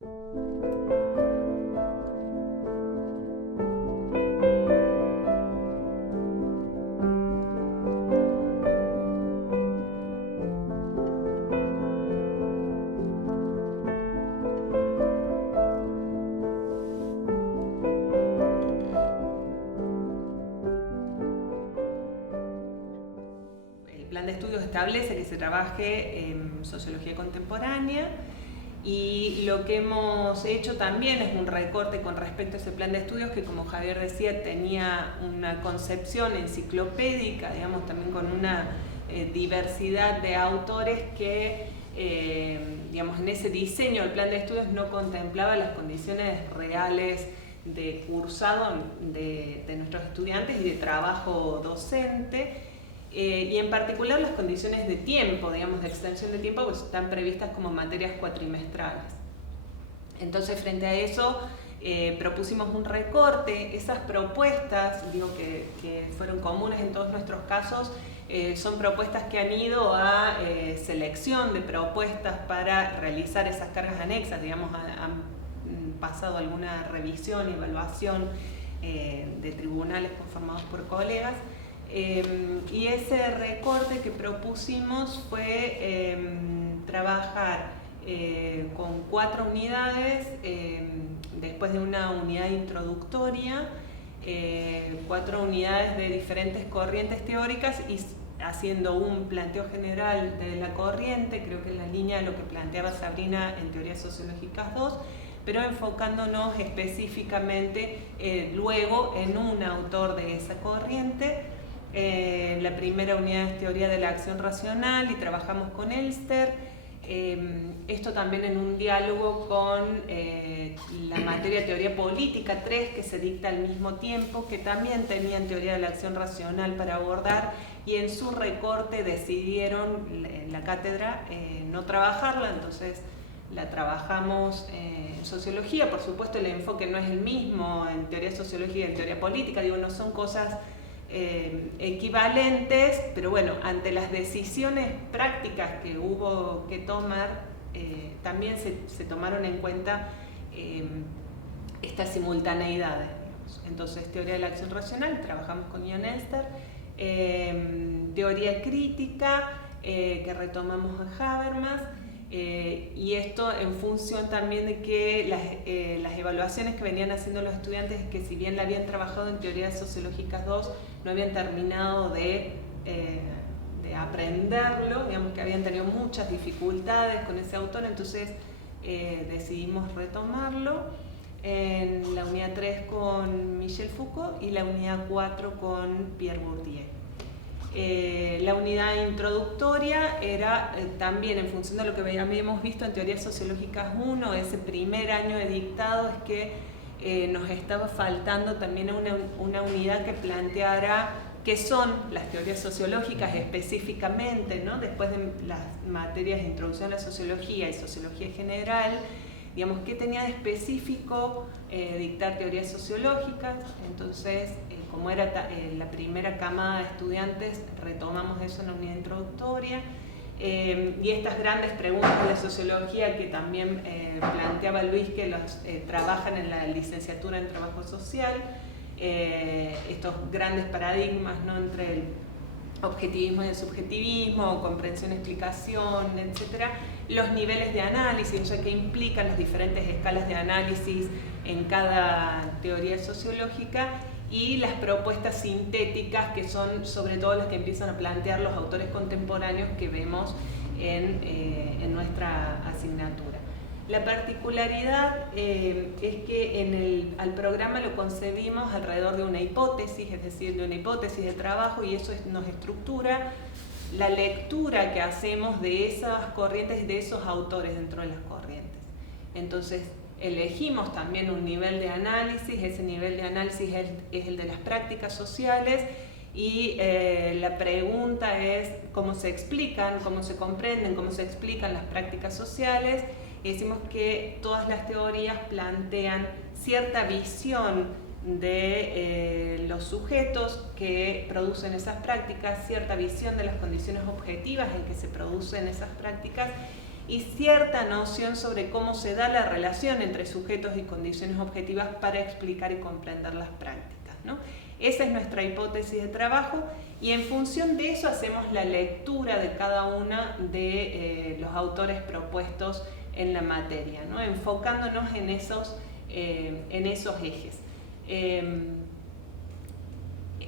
Establece que se trabaje en sociología contemporánea, y lo que hemos hecho también es un recorte con respecto a ese plan de estudios que, como Javier decía, tenía una concepción enciclopédica, digamos, también con una diversidad de autores que, digamos, en ese diseño del plan de estudios no contemplaba las condiciones reales de cursado de nuestros estudiantes y de trabajo docente. Y en particular las condiciones de tiempo, digamos, de extensión de tiempo, pues están previstas como materias cuatrimestrales. Entonces, frente a eso, propusimos un recorte. Esas propuestas, digo que fueron comunes en todos nuestros casos, son propuestas que han ido a selección de propuestas para realizar esas cargas anexas, digamos, han pasado alguna revisión y evaluación de tribunales conformados por colegas. Y ese recorte que propusimos fue trabajar con 4 unidades, después de una unidad introductoria, 4 unidades de diferentes corrientes teóricas y haciendo un planteo general de la corriente, creo que en la línea de lo que planteaba Sabrina en Teorías Sociológicas 2, pero enfocándonos específicamente luego en un autor de esa corriente. La primera unidad es Teoría de la Acción Racional y trabajamos con Elster. Esto también en un diálogo con la materia Teoría Política 3, que se dicta al mismo tiempo, que también tenían Teoría de la Acción Racional para abordar, y en su recorte decidieron en la cátedra no trabajarla, entonces la trabajamos en Sociología. Por supuesto el enfoque no es el mismo en Teoría Sociológica y en Teoría Política, digo, no son cosas equivalentes, pero bueno, ante las decisiones prácticas que hubo que tomar, también se tomaron en cuenta estas simultaneidades, digamos. Entonces, Teoría de la Acción Racional, trabajamos con Ian Elster, Teoría Crítica, que retomamos a Habermas, y esto en función también de que las evaluaciones que venían haciendo los estudiantes, que si bien la habían trabajado en Teorías Sociológicas 2, no habían terminado de aprenderlo, digamos que habían tenido muchas dificultades con ese autor, entonces decidimos retomarlo en la unidad 3 con Michel Foucault y la unidad 4 con Pierre Bourdieu. La unidad introductoria era también en función de lo que habíamos visto en Teorías Sociológicas 1, ese primer año de dictado, es que nos estaba faltando también una unidad que planteara qué son las teorías sociológicas específicamente, ¿no? Después de las materias de introducción a la sociología y sociología general, digamos, qué tenía de específico dictar teorías sociológicas. Entonces, como era la primera camada de estudiantes, retomamos eso en la unidad introductoria. Y estas grandes preguntas de la sociología que también planteaba Luis, que los trabajan en la licenciatura en trabajo social, estos grandes paradigmas, ¿no?, entre el objetivismo y el subjetivismo, comprensión, explicación, etcétera, los niveles de análisis, o sea, que implican las diferentes escalas de análisis en cada teoría sociológica, y las propuestas sintéticas, que son sobre todo las que empiezan a plantear los autores contemporáneos que vemos en nuestra asignatura. La particularidad es que al programa lo concebimos alrededor de una hipótesis, es decir, de una hipótesis de trabajo, y eso nos estructura la lectura que hacemos de esas corrientes y de esos autores dentro de las corrientes. Entonces, elegimos también un nivel de análisis, ese nivel de análisis es el de las prácticas sociales, y la pregunta es cómo se explican, cómo se comprenden, cómo se explican las prácticas sociales. Y decimos que todas las teorías plantean cierta visión de los sujetos que producen esas prácticas, cierta visión de las condiciones objetivas en que se producen esas prácticas, y cierta noción sobre cómo se da la relación entre sujetos y condiciones objetivas para explicar y comprender las prácticas, ¿no? Esa es nuestra hipótesis de trabajo y en función de eso hacemos la lectura de cada una de los autores propuestos en la materia, ¿no? Enfocándonos en esos ejes.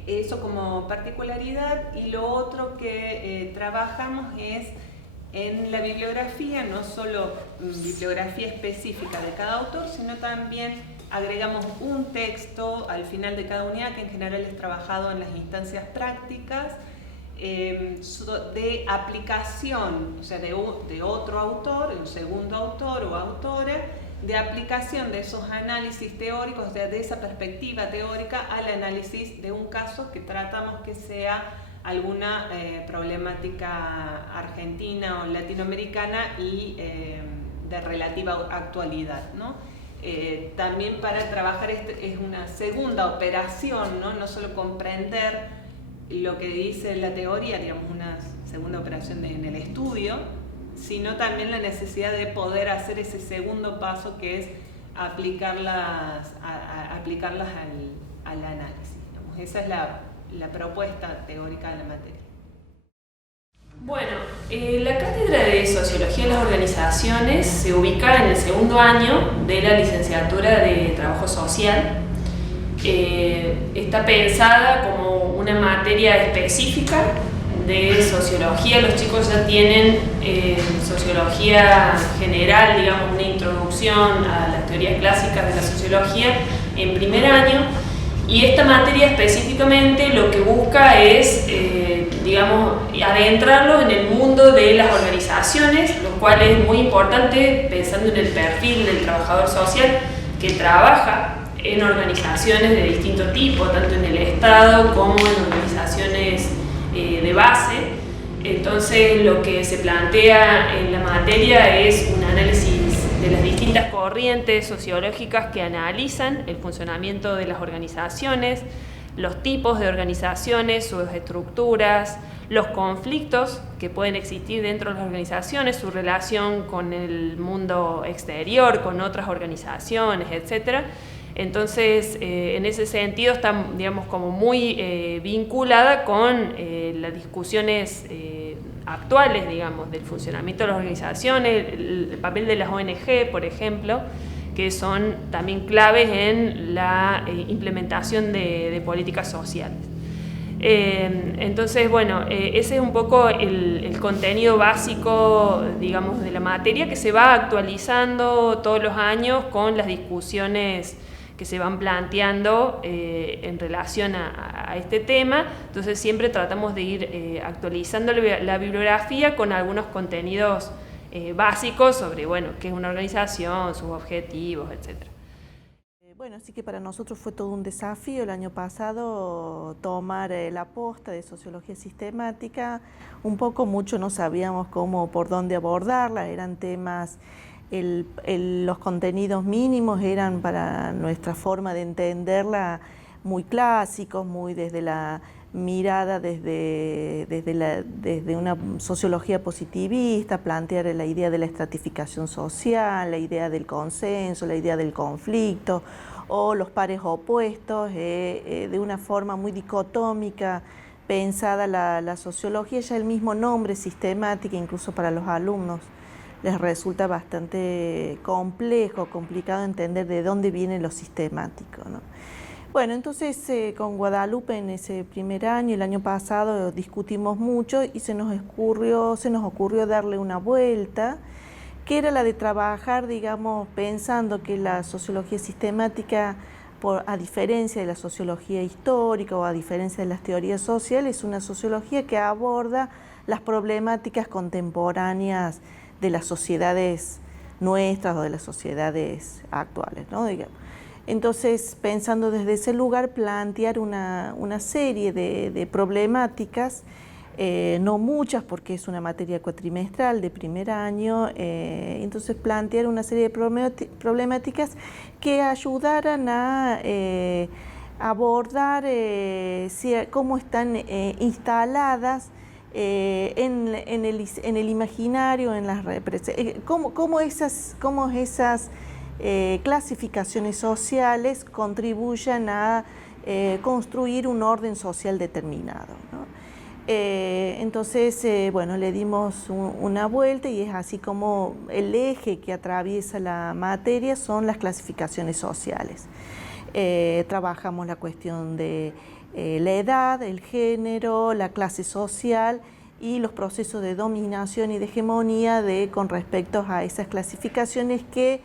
Eso como particularidad, y lo otro que trabajamos es en la bibliografía, no solo bibliografía específica de cada autor, sino también agregamos un texto al final de cada unidad, que en general es trabajado en las instancias prácticas, de aplicación, o sea, de otro autor, un segundo autor o autora, de aplicación de esos análisis teóricos, o sea, de esa perspectiva teórica al análisis de un caso que tratamos que sea alguna problemática argentina o latinoamericana y de relativa actualidad, ¿no? También para trabajar es una segunda operación, ¿no? No solo comprender lo que dice la teoría, digamos una segunda operación en el estudio, sino también la necesidad de poder hacer ese segundo paso, que es aplicarlas al análisis, digamos. Esa es la propuesta teórica de la materia. Bueno, la cátedra de Sociología de las Organizaciones se ubica en el segundo año de la licenciatura de Trabajo Social. Está pensada como una materia específica de sociología. Los chicos ya tienen sociología general, digamos, una introducción a las teorías clásicas de la sociología en primer año, y esta materia específicamente lo que busca es, digamos, adentrarlos en el mundo de las organizaciones, lo cual es muy importante pensando en el perfil del trabajador social que trabaja en organizaciones de distinto tipo, tanto en el Estado como en organizaciones de base. Entonces lo que se plantea en la materia es un análisis de las distintas corrientes sociológicas que analizan el funcionamiento de las organizaciones, los tipos de organizaciones, sus estructuras, los conflictos que pueden existir dentro de las organizaciones, su relación con el mundo exterior, con otras organizaciones, etc. Entonces, en ese sentido está, digamos, como muy vinculada con las discusiones actuales, digamos, del funcionamiento de las organizaciones, el papel de las ONG, por ejemplo, que son también claves en la implementación de políticas sociales. Entonces, bueno, ese es un poco el contenido básico, digamos, de la materia, que se va actualizando todos los años con las discusiones que se van planteando en relación a este tema. Entonces siempre tratamos de ir actualizando la bibliografía con algunos contenidos básicos sobre, bueno, qué es una organización, sus objetivos, etc. Bueno, así que para nosotros fue todo un desafío el año pasado tomar la posta de sociología sistemática. Un poco mucho no sabíamos por dónde abordarla, eran temas, los contenidos mínimos eran para nuestra forma de entenderla muy clásicos, muy desde la mirada, desde una sociología positivista, plantear la idea de la estratificación social, la idea del consenso, la idea del conflicto, o los pares opuestos, de una forma muy dicotómica pensada la sociología. Ya el mismo nombre, sistemática, incluso para los alumnos les resulta bastante complicado entender de dónde viene lo sistemático, ¿no? Bueno, entonces con Guadalupe en ese primer año, el año pasado, discutimos mucho y se nos ocurrió darle una vuelta, que era la de trabajar, digamos, pensando que la sociología sistemática, a diferencia de la sociología histórica o a diferencia de las teorías sociales, es una sociología que aborda las problemáticas contemporáneas de las sociedades nuestras o de las sociedades actuales, ¿no? Digamos. Entonces, pensando desde ese lugar, plantear una serie de problemáticas, no muchas porque es una materia cuatrimestral de primer año, entonces plantear una serie de problemáticas que ayudaran a abordar cómo están instaladas en el imaginario, en las cómo esas clasificaciones sociales contribuyen a construir un orden social determinado, ¿no? Entonces, bueno, le dimos una vuelta y es así como el eje que atraviesa la materia son las clasificaciones sociales. Trabajamos la cuestión de la edad, el género, la clase social y los procesos de dominación y de hegemonía con respecto a esas clasificaciones que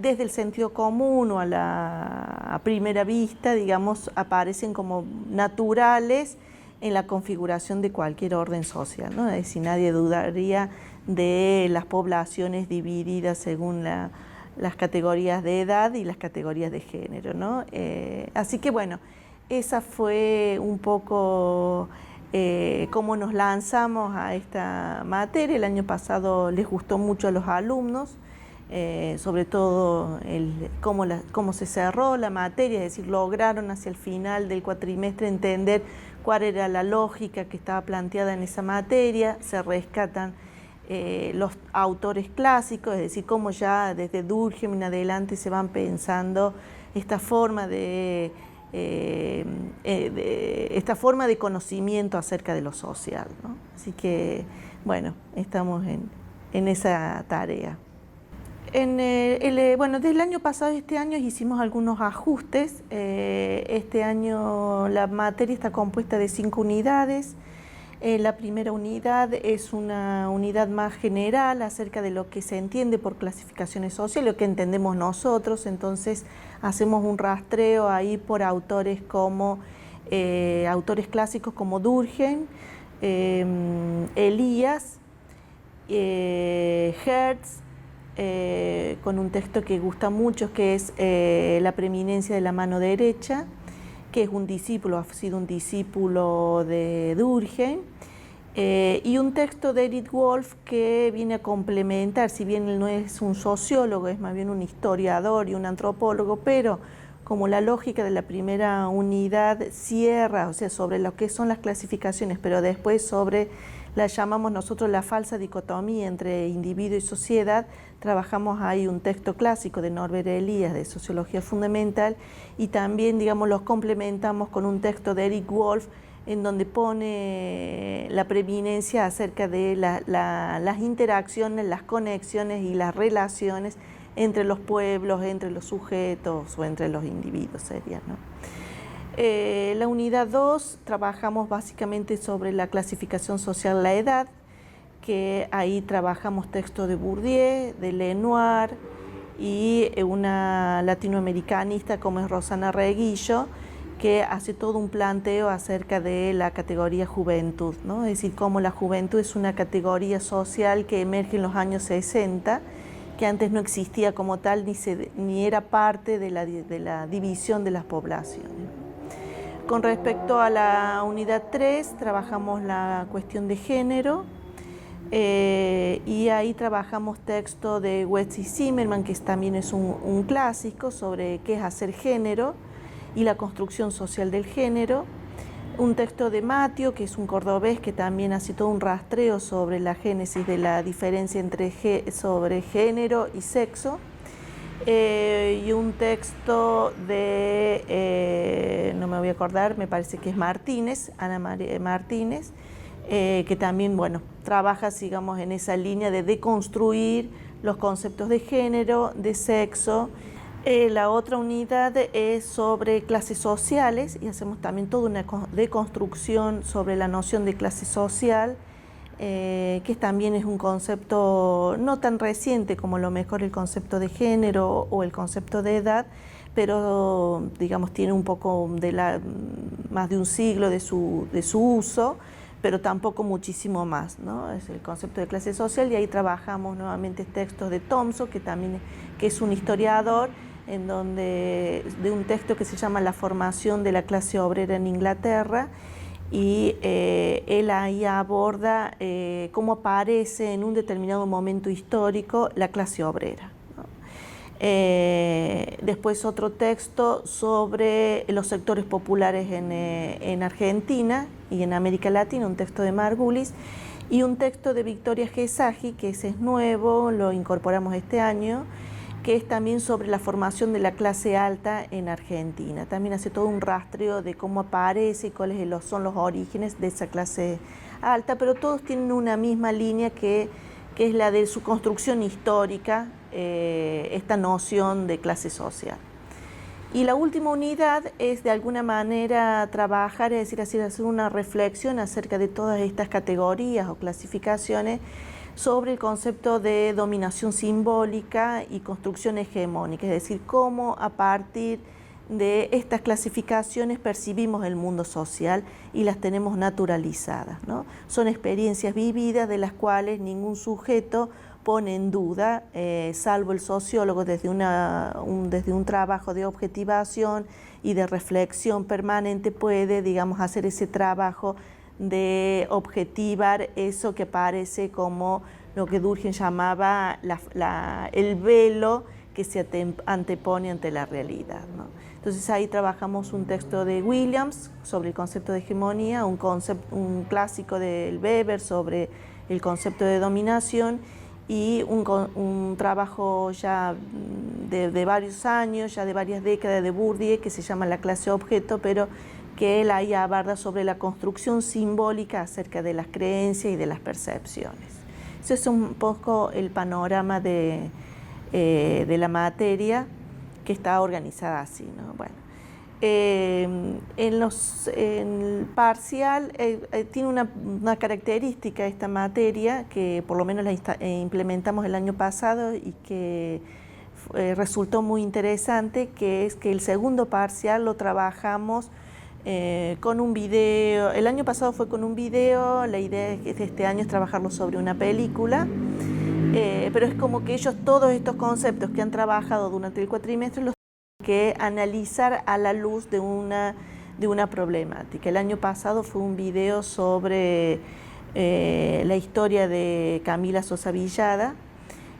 desde el sentido común o a primera vista, digamos, aparecen como naturales en la configuración de cualquier orden social, ¿no? Es decir, nadie dudaría de las poblaciones divididas según las categorías de edad y las categorías de género, ¿no? Así que bueno, esa fue un poco cómo nos lanzamos a esta materia. El año pasado les gustó mucho a los alumnos, sobre todo cómo se cerró la materia, es decir, lograron hacia el final del cuatrimestre entender cuál era la lógica que estaba planteada en esa materia, se rescatan los autores clásicos, es decir, cómo ya desde Durkheim en adelante se van pensando esta forma de conocimiento acerca de lo social, ¿no? Así que, bueno, estamos en esa tarea. Bueno, desde el año pasado a este año hicimos algunos ajustes. Este año la materia está compuesta de 5 unidades. La primera unidad es una unidad más general acerca de lo que se entiende por clasificaciones sociales, lo que entendemos nosotros. Entonces hacemos un rastreo ahí por autores clásicos como Durkheim, Elías, Hertz, con un texto que gusta mucho, que es La preeminencia de la mano derecha, que es ha sido un discípulo de Durkheim, y un texto de Eric Wolf que viene a complementar, si bien él no es un sociólogo, es más bien un historiador y un antropólogo, pero como la lógica de la primera unidad cierra, o sea, sobre lo que son las clasificaciones, pero después sobre la llamamos nosotros la falsa dicotomía entre individuo y sociedad, trabajamos ahí un texto clásico de Norbert Elias de Sociología Fundamental y también, digamos, los complementamos con un texto de Eric Wolf en donde pone la preeminencia acerca de las interacciones, las conexiones y las relaciones entre los pueblos, entre los sujetos o entre los individuos sería, ¿no? La unidad 2 trabajamos básicamente sobre la clasificación social, la edad, que ahí trabajamos textos de Bourdieu, de Lenoir y una latinoamericanista como es Rosana Reguillo, que hace todo un planteo acerca de la categoría juventud, ¿no? Es decir, cómo la juventud es una categoría social que emerge en los años 60, que antes no existía como tal ni era parte de la división de las poblaciones. Con respecto a la unidad 3, trabajamos la cuestión de género y ahí trabajamos texto de Wetz y Zimmerman, que también es un clásico sobre qué es hacer género y la construcción social del género. Un texto de Matio, que es un cordobés que también hace todo un rastreo sobre la génesis de la diferencia sobre género y sexo. Y un texto de, no me voy a acordar, me parece que es Martínez, Ana María Martínez, que también, bueno, trabaja, digamos, en esa línea de deconstruir los conceptos de género, de sexo. La otra unidad es sobre clases sociales y hacemos también toda una deconstrucción sobre la noción de clase social, que también es un concepto no tan reciente como lo mejor el concepto de género o el concepto de edad, pero digamos tiene un poco más de un siglo de su uso, pero tampoco muchísimo más, ¿no? Es el concepto de clase social y ahí trabajamos nuevamente textos de Thompson, que es un historiador, de un texto que se llama La formación de la clase obrera en Inglaterra, y él ahí aborda cómo aparece en un determinado momento histórico la clase obrera, ¿no? Después otro texto sobre los sectores populares en Argentina y en América Latina, un texto de Margulis, y un texto de Victoria Gesagi, que ese es nuevo, lo incorporamos este año, que es también sobre la formación de la clase alta en Argentina. También hace todo un rastreo de cómo aparece y cuáles son los orígenes de esa clase alta, pero todos tienen una misma línea que es la de su construcción histórica, esta noción de clase social. Y la última unidad es de alguna manera trabajar, es decir, hacer una reflexión acerca de todas estas categorías o clasificaciones sobre el concepto de dominación simbólica y construcción hegemónica, es decir, cómo a partir de estas clasificaciones percibimos el mundo social y las tenemos naturalizadas, ¿no? Son experiencias vividas de las cuales ningún sujeto pone en duda, salvo el sociólogo desde un trabajo de objetivación y de reflexión permanente puede, digamos, hacer ese trabajo de objetivar eso que parece como lo que Durkheim llamaba el velo que se antepone ante la realidad, ¿no? Entonces ahí trabajamos un texto de Williams sobre el concepto de hegemonía, un clásico del Weber sobre el concepto de dominación y un trabajo ya de varios años, ya de varias décadas de Bourdieu que se llama La clase objeto, pero que él ahí aborda sobre la construcción simbólica acerca de las creencias y de las percepciones. Eso es un poco el panorama de la materia que está organizada así, ¿no? Bueno, en el parcial tiene una característica esta materia que por lo menos la implementamos el año pasado y que resultó muy interesante, que es que el segundo parcial lo trabajamos con un video. El año pasado fue con un video, la idea de este año es trabajarlo sobre una película, pero es como que ellos todos estos conceptos que han trabajado durante el cuatrimestre los que analizar a la luz de una problemática. El año pasado fue un video sobre la historia de Camila Sosa Villada,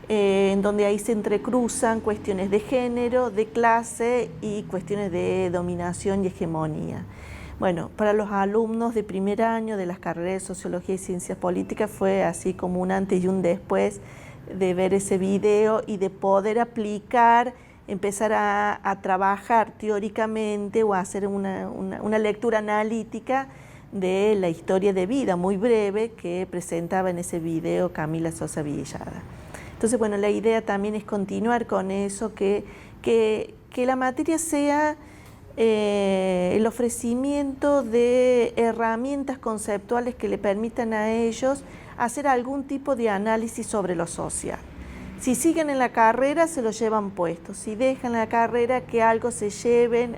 en donde ahí se entrecruzan cuestiones de género, de clase y cuestiones de dominación y hegemonía. Bueno, para los alumnos de primer año de las carreras de Sociología y Ciencias Políticas fue así como un antes y un después de ver ese video y de poder aplicar, empezar a trabajar teóricamente o a hacer una lectura analítica de la historia de vida muy breve que presentaba en ese video Camila Sosa Villada. Entonces, bueno, la idea también es continuar con eso, que la materia sea el ofrecimiento de herramientas conceptuales que le permitan a ellos hacer algún tipo de análisis sobre lo social. Si siguen en la carrera, se lo llevan puesto. Si dejan la carrera, que algo se lleven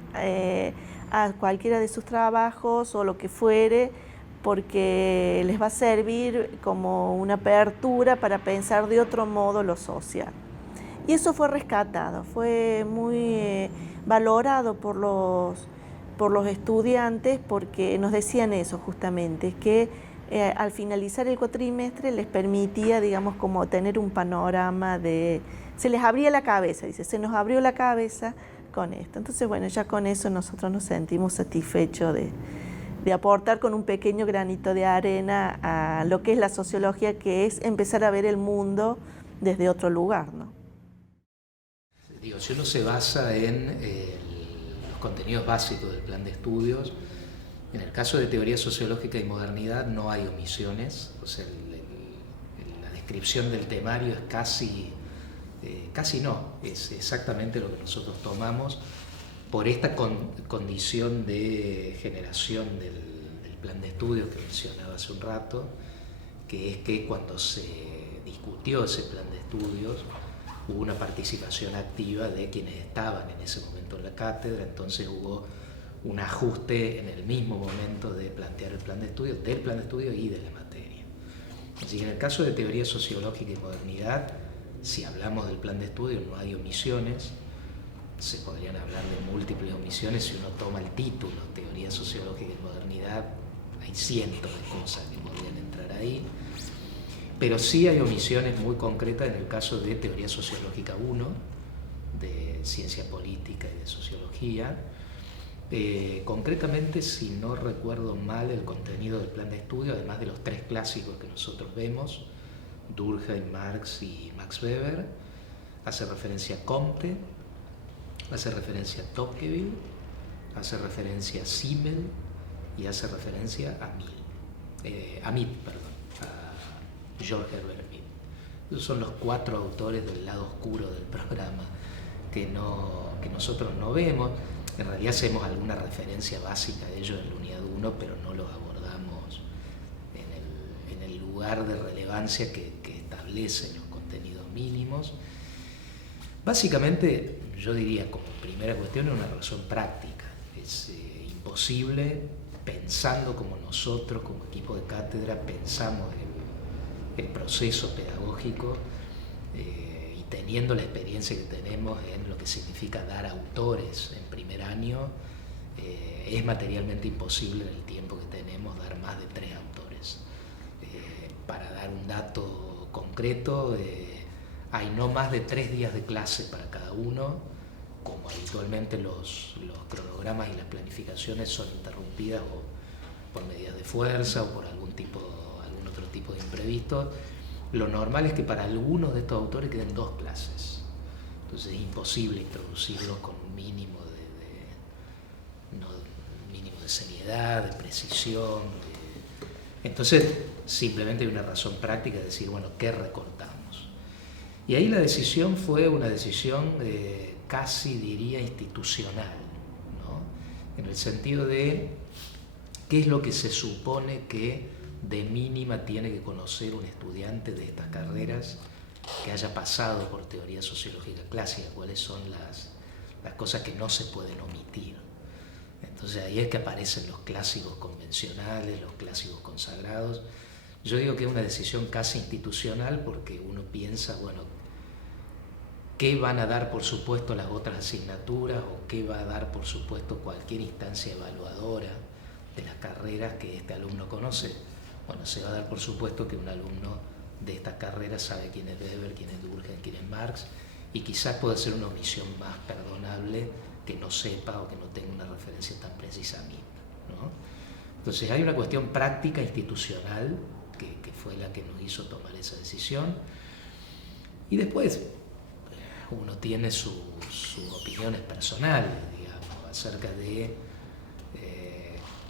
a cualquiera de sus trabajos o lo que fuere, porque les va a servir como una apertura para pensar de otro modo lo social. Y eso fue rescatado, fue muy valorado por los estudiantes, porque nos decían eso justamente, que al finalizar el cuatrimestre les permitía, digamos, como tener un panorama se les abría la cabeza, dice, se nos abrió la cabeza con esto. Entonces, bueno, ya con eso nosotros nos sentimos satisfechos de aportar con un pequeño granito de arena a lo que es la sociología, que es empezar a ver el mundo desde otro lugar, ¿no? Digo, si uno se basa en los contenidos básicos del plan de estudios, en el caso de teoría sociológica y modernidad no hay omisiones, o sea, la descripción del temario es casi no, es exactamente lo que nosotros tomamos por esta condición de generación del plan de estudios que mencionaba hace un rato, que es que cuando se discutió ese plan de estudios hubo una participación activa de quienes estaban en ese momento en la cátedra, entonces hubo un ajuste en el mismo momento de plantear el plan de estudios, del plan de estudios y de la materia. Así que en el caso de teoría sociológica y modernidad, si hablamos del plan de estudios no hay omisiones, se podrían hablar de múltiples omisiones si uno toma el título, teoría sociológica y modernidad, hay cientos de cosas que podrían entrar ahí, pero sí hay omisiones muy concretas en el caso de teoría sociológica 1, de ciencia política y de sociología, Concretamente, si no recuerdo mal, el contenido del plan de estudio, además de los 3 clásicos que nosotros vemos, Durkheim, Marx y Max Weber, hace referencia a Comte, hace referencia a Tocqueville, hace referencia a Simmel y hace referencia a Mead, a George Herbert Mead. Esos son los 4 autores del lado oscuro del programa que nosotros no vemos. En realidad hacemos alguna referencia básica de ellos en la unidad 1, pero no los abordamos en el lugar de relevancia que establecen los contenidos mínimos. Básicamente, yo diría como primera cuestión, es una razón práctica. Es imposible, pensando como nosotros, como equipo de cátedra, pensamos el proceso pedagógico y teniendo la experiencia que tenemos en lo que significa dar autores en primer año, es materialmente imposible en el tiempo que tenemos dar más de 3 autores. Para dar un dato concreto, hay no más de 3 días de clase para cada uno, como habitualmente los cronogramas y las planificaciones son interrumpidas o por medidas de fuerza o por algún otro tipo de imprevisto. Lo normal es que para algunos de estos autores queden 2 clases. Entonces es imposible introducirlos con un mínimo de seriedad, de precisión. Entonces simplemente hay una razón práctica de decir, bueno, ¿qué recortamos? Y ahí la decisión fue una decisión casi diría institucional, ¿no? En el sentido de qué es lo que se supone que de mínima tiene que conocer un estudiante de estas carreras que haya pasado por teoría sociológica clásica, cuáles son las cosas que no se pueden omitir. Entonces ahí es que aparecen los clásicos convencionales, los clásicos consagrados. Yo digo que es una decisión casi institucional porque uno piensa, bueno, ¿qué van a dar por supuesto las otras asignaturas o qué va a dar por supuesto cualquier instancia evaluadora de las carreras que este alumno conoce? Bueno, se va a dar por supuesto que un alumno de estas carreras sabe quién es Weber, quién es Durkheim, quién es Marx, y quizás pueda ser una omisión más perdonable que no sepa o que no tenga una referencia tan precisa a mí, ¿no? Entonces hay una cuestión práctica institucional que fue la que nos hizo tomar esa decisión, y después uno tiene sus opiniones personales, digamos, acerca de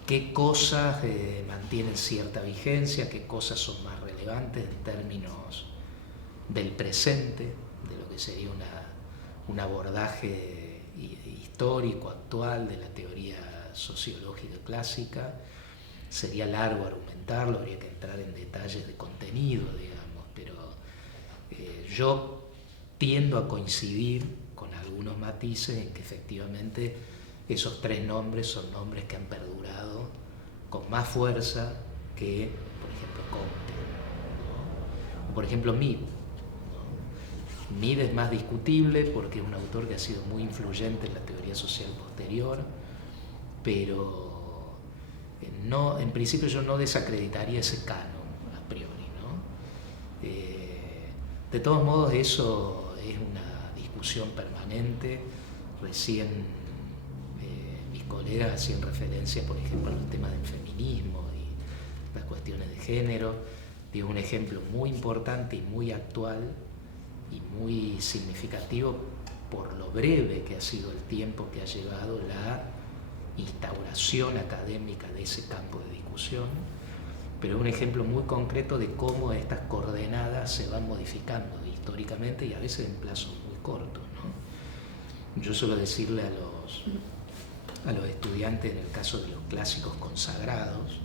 qué cosas mantienen cierta vigencia, qué cosas son más relevantes en términos del presente, de lo que sería un abordaje histórico, actual de la teoría sociológica clásica. Sería largo argumentarlo, habría que entrar en detalles de contenido, digamos, pero yo tiendo a coincidir con algunos matices en que efectivamente esos 3 nombres son nombres que han perdurado con más fuerza que, por ejemplo, Comte, ¿no? O por ejemplo, Mead, ¿no? Mead es más discutible porque es un autor que ha sido muy influyente en la teoría social posterior, pero en principio yo no desacreditaría ese canon a priori, ¿no? De todos modos, eso es una discusión permanente. Recién mis colegas hacían referencia, por ejemplo, a los temas del feminismo y las cuestiones de género. Digo, un ejemplo muy importante y muy actual y muy significativo por lo breve que ha sido el tiempo que ha llevado la instauración académica de ese campo de discusión, pero un ejemplo muy concreto de cómo estas coordenadas se van modificando históricamente y a veces en plazos muy cortos, ¿no? Yo suelo decirle a los estudiantes, en el caso de los clásicos consagrados,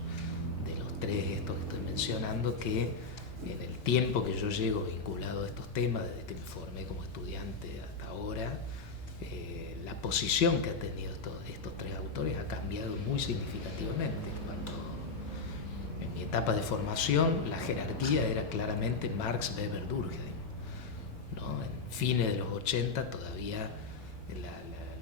de los 3 estos que estoy mencionando, que en el tiempo que yo llevo vinculado a estos temas, desde que me formé como estudiante hasta ahora, la posición que han tenido estos 3 autores ha cambiado muy significativamente. Cuando en mi etapa de formación la jerarquía era claramente Marx, Weber, Durkheim, ¿no? En fines de los 80 todavía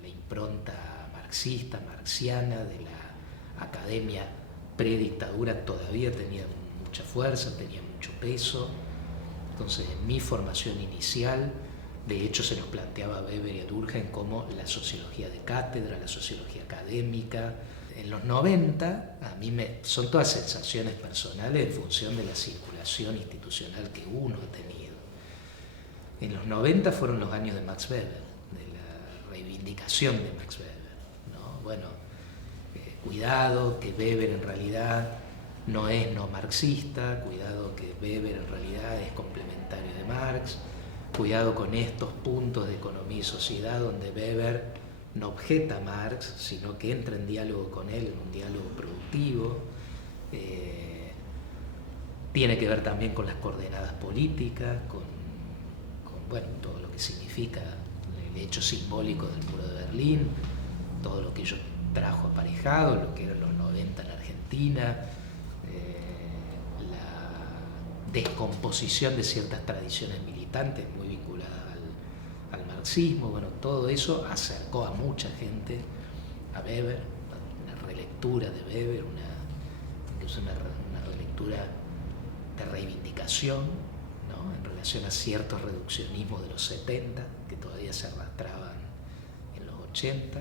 la impronta marxista, marxiana de la academia predictadura todavía tenía mucha fuerza, tenía mucho peso. Entonces en mi formación inicial De hecho, se nos planteaba a Weber y a Durkheim como la sociología de cátedra, la sociología académica. En los 90, a mí son todas sensaciones personales en función de la circulación institucional que uno ha tenido. En los 90 fueron los años de Max Weber, de la reivindicación de Max Weber, ¿no? Bueno, cuidado que Weber en realidad no es no marxista, cuidado que Weber en realidad es complementario de Marx, cuidado con estos puntos de economía y sociedad donde Weber no objeta a Marx, sino que entra en diálogo con él, en un diálogo productivo. Tiene que ver también con las coordenadas políticas, con bueno, todo lo que significa el hecho simbólico del muro de Berlín, todo lo que ello trajo aparejado, lo que eran los 90 en Argentina, la descomposición de ciertas tradiciones militantes muy vinculadas al marxismo. Bueno, todo eso acercó a mucha gente a Weber, una relectura de Weber, incluso una relectura de reivindicación, ¿no? En relación a ciertos reduccionismos de los 70 que todavía se arrastraban en los 80.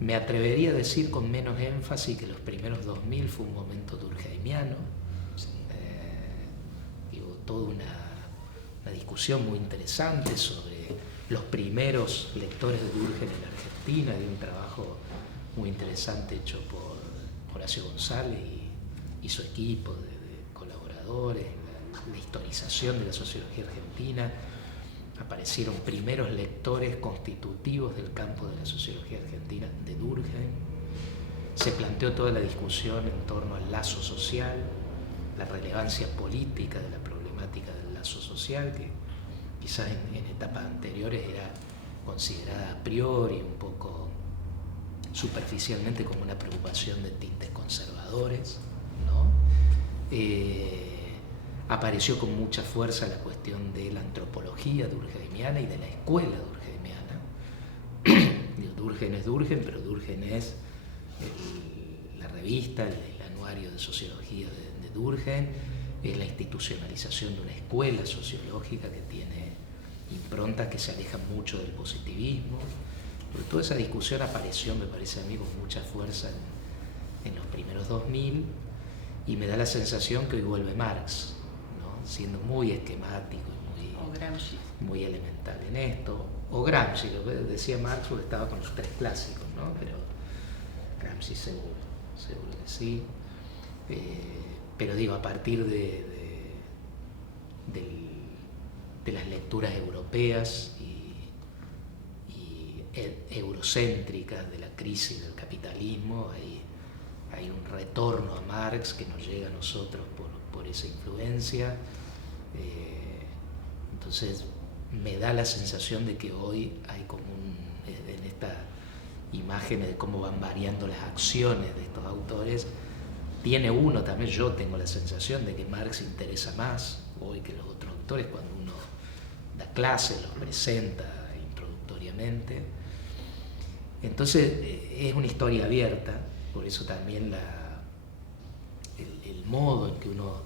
Me atrevería a decir con menos énfasis que los primeros 2000 fue un momento durkheimiano. Hubo toda una discusión muy interesante sobre los primeros lectores de Durkheim en Argentina, de un trabajo muy interesante hecho por Horacio González y su equipo de colaboradores, la historización de la sociología argentina. Aparecieron primeros lectores constitutivos del campo de la sociología argentina de Durkheim. Se planteó toda la discusión en torno al lazo social, la relevancia política de la problemática del lazo social, que quizás en etapas anteriores era considerada a priori un poco superficialmente como una preocupación de tintes conservadores, ¿no? Apareció con mucha fuerza la cuestión de la antropología durkheimiana y de la escuela durkheimiana. Durkheim es Durkheim, pero Durkheim es la revista, el anuario de sociología de Durkheim, es la institucionalización de una escuela sociológica que tiene improntas que se alejan mucho del positivismo. Pero toda esa discusión apareció, me parece a mí, con mucha fuerza en los primeros 2000, y me da la sensación que hoy vuelve Marx, ¿no? Siendo muy esquemático y muy elemental en esto. O Gramsci, lo que decía Marx, porque estaba con los tres clásicos, ¿no? Pero Gramsci seguro que sí. Pero digo, a partir de las lecturas europeas y eurocéntricas de la crisis del capitalismo, hay un retorno a Marx que nos llega a nosotros por esa influencia. Entonces me da la sensación de que hoy hay como en esta imagen de cómo van variando las acciones de estos autores, tiene uno también, yo tengo la sensación de que Marx interesa más hoy que los otros autores cuando uno da clases, los presenta introductoriamente. Entonces es una historia abierta, por eso también el modo en que uno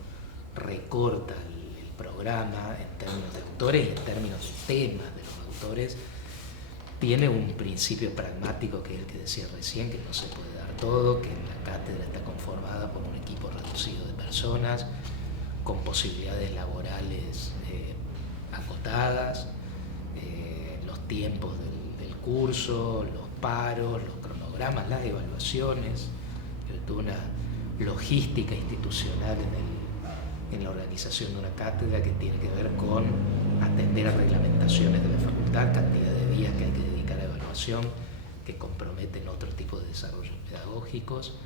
recorta el programa en términos de autores y en términos de temas de los autores tiene un principio pragmático que es el que decía recién, que no se puede dar todo, que la cátedra está conformada por un equipo reducido de personas con posibilidades laborales acotadas, los tiempos del curso, los paros, los cronogramas, las evaluaciones, toda una logística institucional en la organización de una cátedra que tiene que ver con atender a reglamentaciones de la facultad, cantidad de días que hay que dedicar a evaluación, que comprometen otro tipo de desarrollos pedagógicos.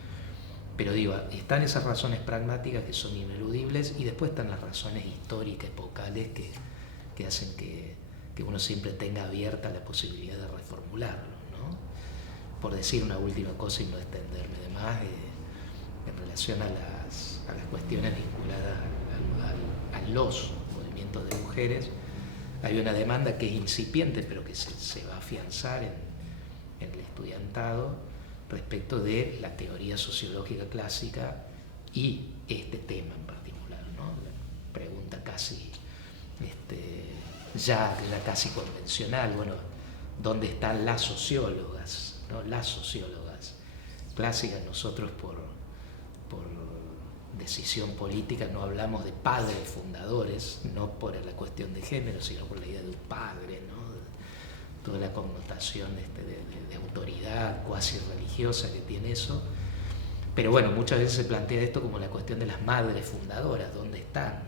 Pero digo, están esas razones pragmáticas que son ineludibles y después están las razones históricas, epocales, que hacen que uno siempre tenga abierta la posibilidad de reformularlo, ¿no? Por decir una última cosa y no extenderme de más, en relación a las cuestiones vinculadas a los movimientos de mujeres, hay una demanda que es incipiente, pero que se va a afianzar en el estudiantado respecto de la teoría sociológica clásica y este tema en particular, ¿no? La pregunta casi ya casi convencional. Bueno, ¿dónde están las sociólogas? ¿No? Las sociólogas clásicas. Nosotros por decisión política no hablamos de padres fundadores, no por la cuestión de género, sino por la idea de un padre, ¿no? Toda la connotación de autoridad cuasi religiosa que tiene eso. Pero bueno, muchas veces se plantea esto como la cuestión de las madres fundadoras. ¿Dónde están?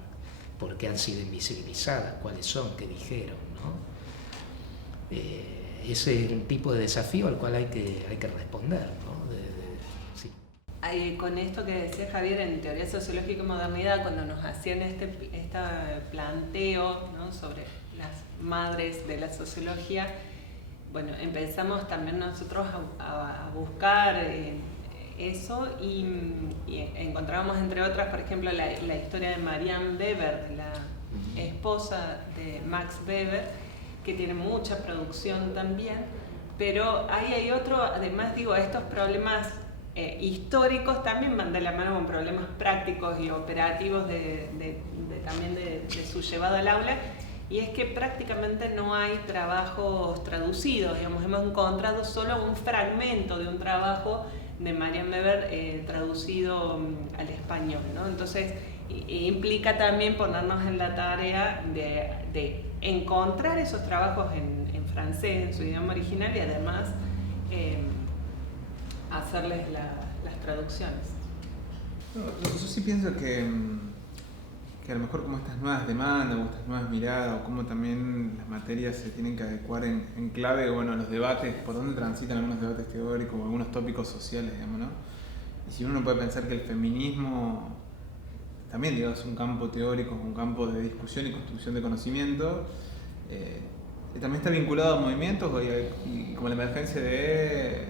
¿Por qué han sido invisibilizadas? ¿Cuáles son? ¿Qué dijeron? ¿No? Ese es un tipo de desafío al cual hay que responder, ¿no? Sí. Con esto que decía Javier, en teoría sociológica y modernidad, cuando nos hacían este planteo, ¿no?, sobre las madres de la sociología, bueno, empezamos también nosotros a buscar eso y encontramos, entre otras, por ejemplo, la historia de Marianne Weber, la esposa de Max Weber, que tiene mucha producción también, pero ahí hay otro, además digo, estos problemas históricos también van de la mano con problemas prácticos y operativos también de su llevado al aula, y es que prácticamente no hay trabajos traducidos, digamos, hemos encontrado solo un fragmento de un trabajo de Marianne Weber traducido al español, ¿no? Entonces implica también ponernos en la tarea de encontrar esos trabajos en francés, en su idioma original, y además hacerles las traducciones. Yo sí pienso que a lo mejor como estas nuevas demandas o estas nuevas miradas, o cómo también las materias se tienen que adecuar en clave, bueno, los debates, por dónde transitan algunos debates teóricos o algunos tópicos sociales, digamos, ¿no? Y si uno puede pensar que el feminismo también, digamos, es un campo teórico, un campo de discusión y construcción de conocimiento, también está vinculado a movimientos y como la emergencia de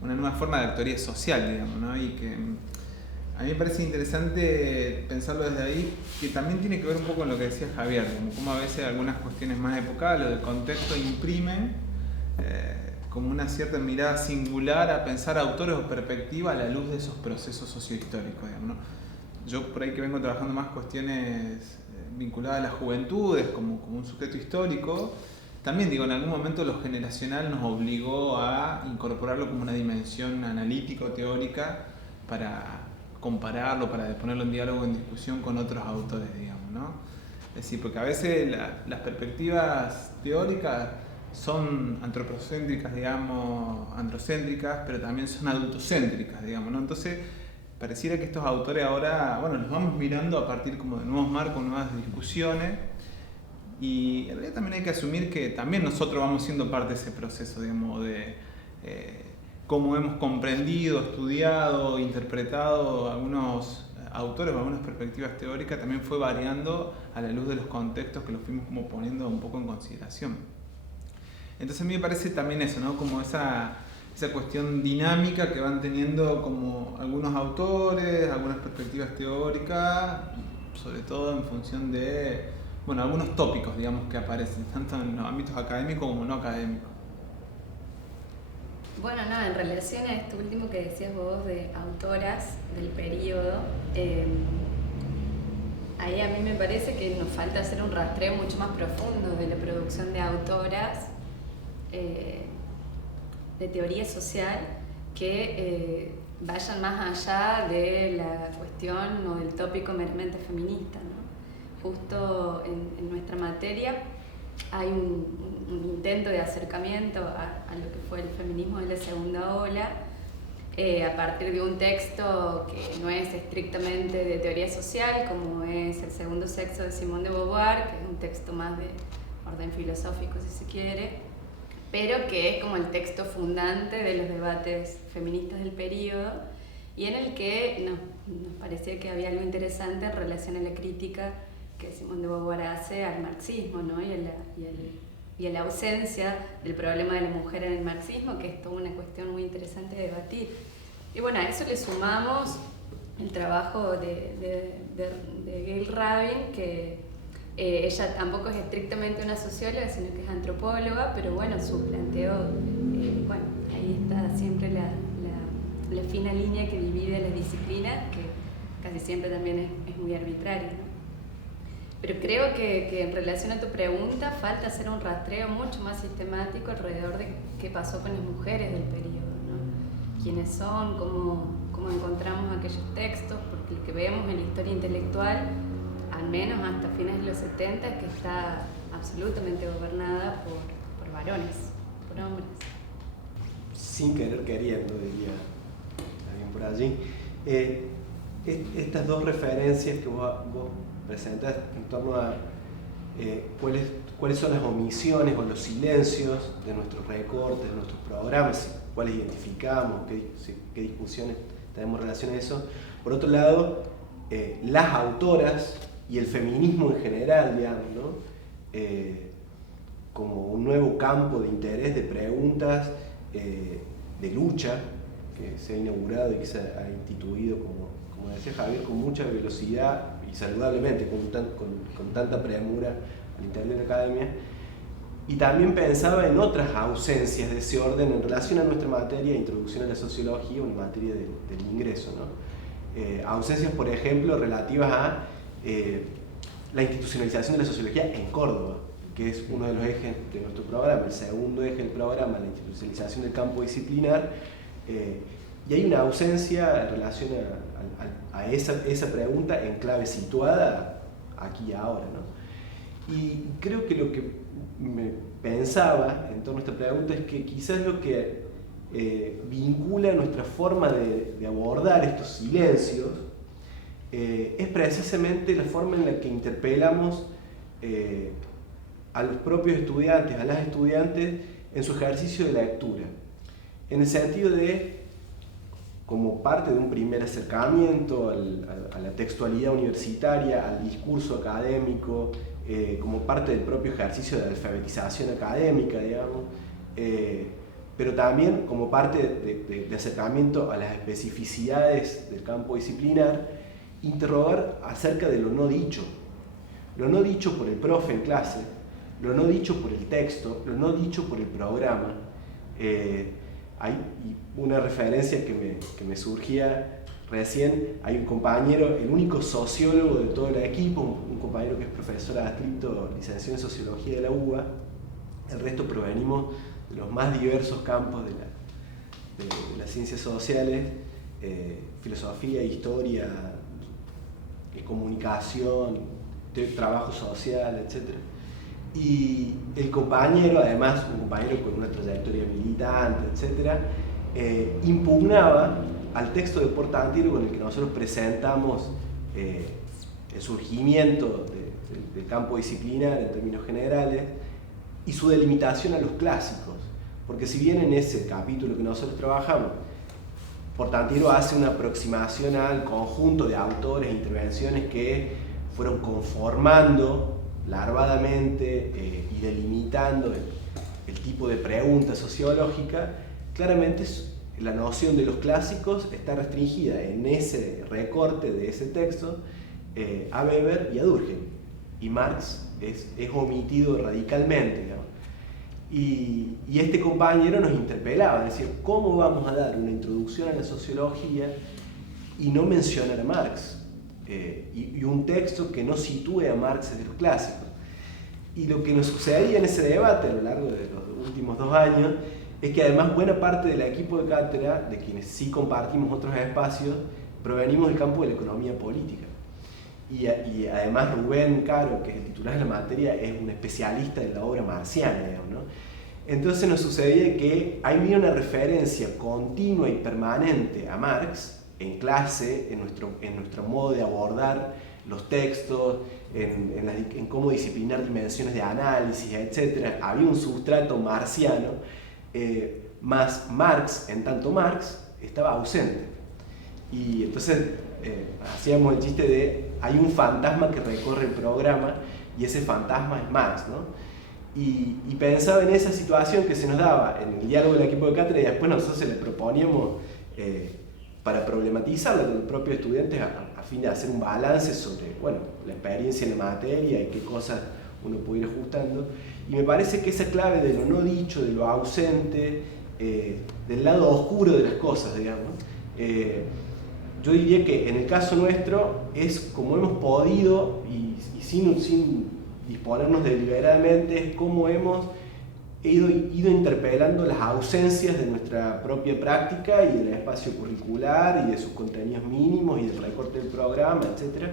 una nueva forma de actoría social, digamos, ¿no? Y que a mí me parece interesante pensarlo desde ahí, que también tiene que ver un poco con lo que decía Javier, como a veces algunas cuestiones más epocales o del contexto imprimen como una cierta mirada singular a pensar autores o perspectiva a la luz de esos procesos sociohistóricos, digamos, ¿no? Yo por ahí que vengo trabajando más cuestiones vinculadas a las juventudes como un sujeto histórico, también digo, en algún momento lo generacional nos obligó a incorporarlo como una dimensión analítico-teórica para compararlo, para ponerlo en diálogo, en discusión con otros autores, digamos, ¿no? Es decir, porque a veces las perspectivas teóricas son antropocéntricas, digamos, androcéntricas, pero también son adultocéntricas, digamos, ¿no? Entonces, pareciera que estos autores ahora, bueno, los vamos mirando a partir como de nuevos marcos, nuevas discusiones, y en realidad también hay que asumir que también nosotros vamos siendo parte de ese proceso, digamos, de cómo hemos comprendido, estudiado, interpretado algunos autores o algunas perspectivas teóricas, también fue variando a la luz de los contextos que los fuimos como poniendo un poco en consideración. Entonces a mí me parece también eso, ¿no? Como esa cuestión dinámica que van teniendo como algunos autores, algunas perspectivas teóricas, sobre todo en función de, bueno, algunos tópicos, digamos, que aparecen, tanto en los ámbitos académicos como no académicos. Bueno, no, en relación a esto último que decías vos de autoras del periodo, ahí a mí me parece que nos falta hacer un rastreo mucho más profundo de la producción de autoras de teoría social que vayan más allá de la cuestión o del tópico meramente feminista, ¿no? Justo en nuestra materia hay un intento de acercamiento a lo que fue el feminismo de la segunda ola, a partir de un texto que no es estrictamente de teoría social, como es El segundo sexo de Simone de Beauvoir, que es un texto más de orden filosófico, si se quiere, pero que es como el texto fundante de los debates feministas del periodo, y en el que nos parecía que había algo interesante en relación a la crítica que Simone de Beauvoir hace al marxismo, ¿no? y a la ausencia del problema de la mujer en el marxismo, que es toda una cuestión muy interesante de debatir. Y bueno, a eso le sumamos el trabajo de Gail Rabin, que ella tampoco es estrictamente una socióloga, sino que es antropóloga, pero bueno, su planteo, bueno, ahí está siempre la fina línea que divide las disciplinas, que casi siempre también es muy arbitraria, ¿no? Pero creo que en relación a tu pregunta falta hacer un rastreo mucho más sistemático alrededor de qué pasó con las mujeres del periodo, ¿no? Quiénes son, cómo encontramos aquellos textos, porque lo que vemos en la historia intelectual, al menos hasta fines de los 70, es que está absolutamente gobernada por varones, por hombres. Sin querer queriendo, diría alguien por allí. Estas dos referencias que vos presentas en torno a cuáles son las omisiones o los silencios de nuestros recortes, de nuestros programas, cuáles identificamos, qué discusiones tenemos en relación a eso. Por otro lado, las autoras y el feminismo en general, digamos, ¿no? Como un nuevo campo de interés, de preguntas, de lucha que se ha inaugurado y que se ha instituido, como decía Javier, con mucha velocidad y saludablemente, con tanta premura al interior de la academia. Y también pensaba en otras ausencias de ese orden en relación a nuestra materia, introducción a la sociología, una materia del ingreso, ¿no? Ausencias, por ejemplo, relativas a la institucionalización de la sociología en Córdoba, que es uno de los ejes de nuestro programa, el segundo eje del programa, la institucionalización del campo disciplinar, y hay una ausencia en relación a esa pregunta en clave situada aquí y ahora, ¿no? Y creo que lo que me pensaba en torno a esta pregunta es que quizás lo que vincula nuestra forma de abordar estos silencios es precisamente la forma en la que interpelamos a los propios estudiantes, a las estudiantes en su ejercicio de lectura, en el sentido de, como parte de un primer acercamiento a la textualidad universitaria, al discurso académico, como parte del propio ejercicio de alfabetización académica, digamos, pero también como parte de acercamiento a las especificidades del campo disciplinar, interrogar acerca de lo no dicho por el profe en clase, lo no dicho por el texto, lo no dicho por el programa. Hay una referencia que me surgía recién, hay un compañero, el único sociólogo de todo el equipo, un compañero que es profesor adscrito, licenciado en Sociología de la UBA, el resto provenimos de los más diversos campos de las ciencias sociales, filosofía, historia, comunicación, trabajo social, etc. Y el compañero, además un compañero con una trayectoria militante, etc., impugnaba al texto de Portantiero con el que nosotros presentamos el surgimiento del campo disciplinar en términos generales y su delimitación a los clásicos, porque si bien en ese capítulo que nosotros trabajamos Portantiero hace una aproximación al conjunto de autores e intervenciones que fueron conformando larvadamente y delimitando el tipo de pregunta sociológica, claramente la noción de los clásicos está restringida en ese recorte de ese texto a Weber y a Durkheim, y Marx es omitido radicalmente, ¿no? Y este compañero nos interpelaba, es decir, ¿cómo vamos a dar una introducción a la sociología y no mencionar a Marx? Y un texto que no sitúe a Marx entre los clásicos. Y lo que nos sucedía en ese debate a lo largo de los últimos 2 años es que además buena parte del equipo de cátedra, de quienes sí compartimos otros espacios, provenimos del campo de la economía política. Y además Rubén Caro, que es el titular de la materia, es un especialista en la obra marxiana, digamos, ¿no? Entonces nos sucedía que había una referencia continua y permanente a Marx en clase, en nuestro modo de abordar los textos, en cómo disciplinar dimensiones de análisis, etc. Había un sustrato marxiano, más Marx, en tanto Marx, estaba ausente. Y entonces hacíamos el chiste de hay un fantasma que recorre el programa y ese fantasma es Marx, ¿no? Y pensaba en esa situación que se nos daba en el diálogo del equipo de cátedra y después nosotros se le proponíamos para problematizarlo con los propios estudiantes a fin de hacer un balance sobre, bueno, la experiencia en la materia y qué cosas uno puede ir ajustando. Y me parece que esa clave de lo no dicho, de lo ausente, del lado oscuro de las cosas, digamos, yo diría que en el caso nuestro es como hemos podido, y sin disponernos deliberadamente, es como hemos ido interpelando las ausencias de nuestra propia práctica y del espacio curricular y de sus contenidos mínimos y del recorte del programa, etc.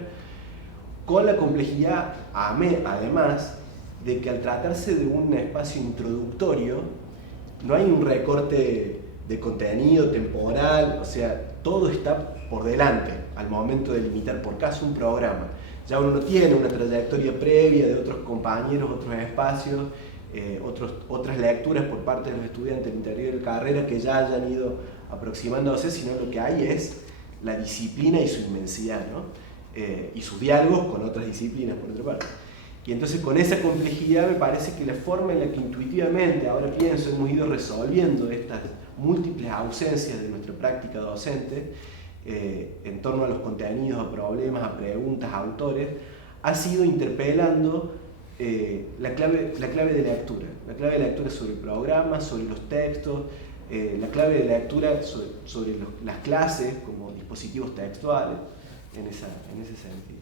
Con la complejidad, además, de que al tratarse de un espacio introductorio, no hay un recorte de contenido temporal, o sea, todo está por delante al momento de limitar por caso un programa. Ya uno no tiene una trayectoria previa de otros compañeros, otros espacios, otras lecturas por parte de los estudiantes del interior de la carrera que ya hayan ido aproximándose, sino lo que hay es la disciplina y su inmensidad, ¿no? Y sus diálogos con otras disciplinas, por otra parte. Y entonces con esa complejidad me parece que la forma en la que intuitivamente, ahora pienso, hemos ido resolviendo estas múltiples ausencias de nuestra práctica docente en torno a los contenidos, a problemas, a preguntas, a autores, ha sido interpelando la clave de lectura. La clave de lectura sobre programas, sobre los textos, la clave de lectura sobre las clases como dispositivos textuales, en ese sentido.